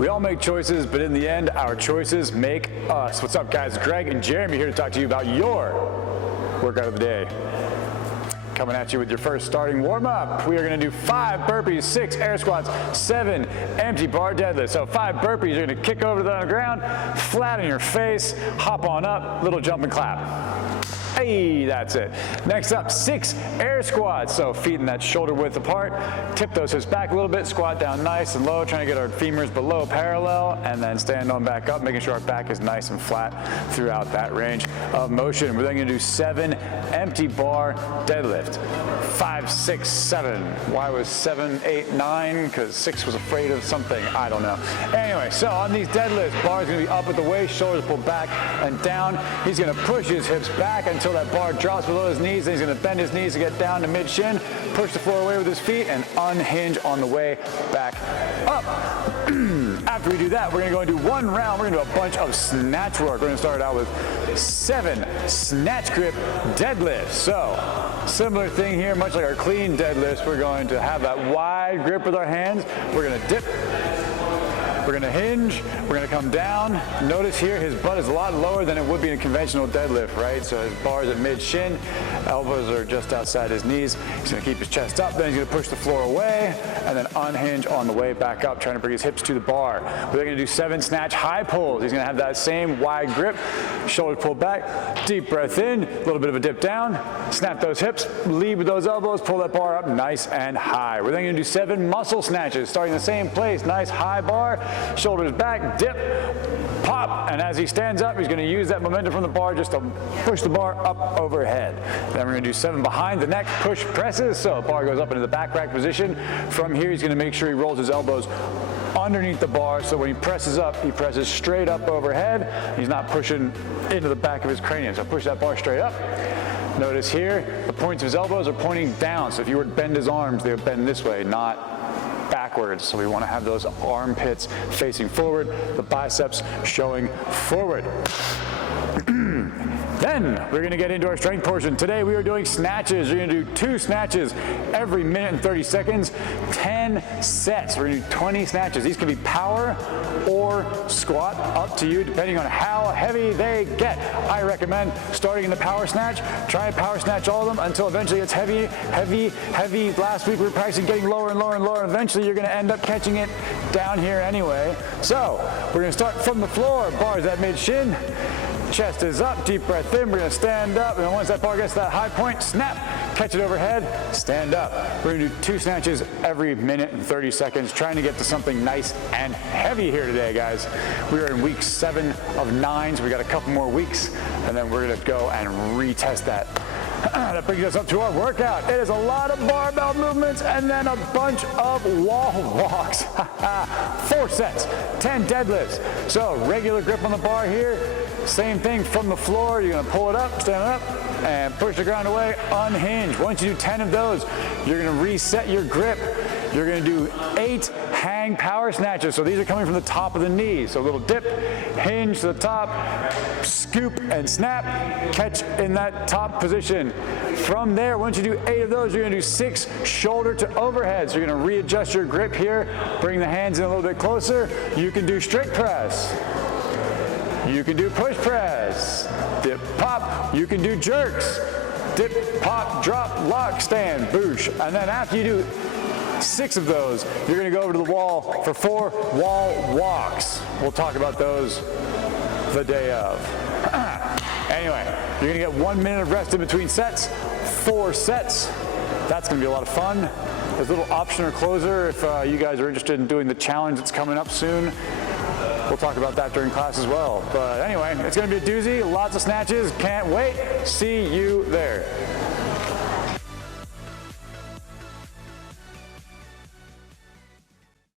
We all make choices, but in the end, our choices make us. What's up, guys? Greg and Jeremy here to talk to you about your workout of the day. Coming at you with your first starting warm-up. We are going to do 5 burpees, 6 air squats, 7 empty bar deadlifts. So 5 burpees, you're going to kick over to the ground, flat on your face, hop on up, little jump and clap. Hey, that's it. Next up, 6 air squats. So feet in that shoulder width apart. Tip those hips back a little bit, squat down nice and low, trying to get our femurs below parallel, and then stand on back up, making sure our back is nice and flat throughout that range of motion. We're then going to do 7 empty bar deadlift. 5, 6, 7. Why was 7, 8, 9? Because 6 was afraid of something. I don't know. Anyway, so on these deadlifts, bar is going to be up at the waist, shoulders pulled back and down. He's going to push his hips back until that bar drops below his knees. Then he's going to bend his knees to get down to mid-shin, push the floor away with his feet, and unhinge on the way back up. After we do that, we're going to go and do 1 round. We're going to do a bunch of snatch work. We're going to start out with 7 snatch grip deadlifts. So, similar thing here, much like our clean deadlifts, we're going to have that wide grip with our hands. We're going to dip. We're going to hinge, we're going to come down. Notice here his butt is a lot lower than it would be in a conventional deadlift, right? So his bar is at mid-shin, elbows are just outside his knees. He's going to keep his chest up, then he's going to push the floor away, and then unhinge on the way back up, trying to bring his hips to the bar. We're going to do 7 snatch high pulls. He's going to have that same wide grip, shoulders pulled back, deep breath in, a little bit of a dip down, snap those hips, lead with those elbows, pull that bar up nice and high. We're then going to do 7 muscle snatches, starting in the same place, nice high bar, shoulders back, dip, pop, and as he stands up, he's going to use that momentum from the bar just to push the bar up overhead. Then we're going to do 7 behind the neck push presses, so the bar goes up into the back rack position. From here, he's going to make sure he rolls his elbows underneath the bar, so when he presses up, he presses straight up overhead. He's not pushing into the back of his cranium, so push that bar straight up. Notice here, the points of his elbows are pointing down, so if you were to bend his arms, they would bend this way, not backwards. So we want to have those armpits facing forward, the biceps showing forward. Then we're going to get into our strength portion. Today we are doing snatches. We're going to do 2 snatches every minute and 30 seconds, 10 sets. We're going to do 20 snatches. These can be power or squat, up to you, depending on how heavy they get. I recommend starting in the power snatch. Try and power snatch all of them until eventually it's heavy, heavy, heavy. Last week we were practicing getting lower and lower and lower. Eventually you're going to end up catching it down here anyway. So we're going to start from the floor, bars at mid-shin. Chest is up, deep breath in, we're going to stand up, and once that bar gets to that high point, snap, catch it overhead, stand up. We're going to do 2 snatches every minute and 30 seconds, trying to get to something nice and heavy here today, guys. We are in week 7 of 9, so we got a couple more weeks, and then we're going to go and retest that. That brings us up to our workout. It is a lot of barbell movements and then a bunch of wall walks. 4 sets, 10 deadlifts. So regular grip on the bar here. Same thing from the floor. You're going to pull it up, stand up, and push the ground away, unhinge. Once you do 10 of those, you're going to reset your grip. You're going to do 8 hang power snatches. So these are coming from the top of the knee. So a little dip, hinge to the top, scoop and snap, catch in that top position. From there, once you do 8 of those, you're going to do 6 shoulder to overhead. So you're going to readjust your grip here, bring the hands in a little bit closer. You can do strict press. You can do push press, dip, pop. You can do jerks, dip, pop, drop, lock, stand, boosh. And then after you do 6 of those, you're going to go over to the wall for 4 wall walks. We'll talk about those the day of. Anyway, you're going to get 1 minute of rest in between sets, 4 sets. That's going to be a lot of fun. There's a little option or closer if you guys are interested in doing the challenge that's coming up soon. We'll talk about that during class as well. But anyway, it's going to be a doozy, lots of snatches. Can't wait. See you there.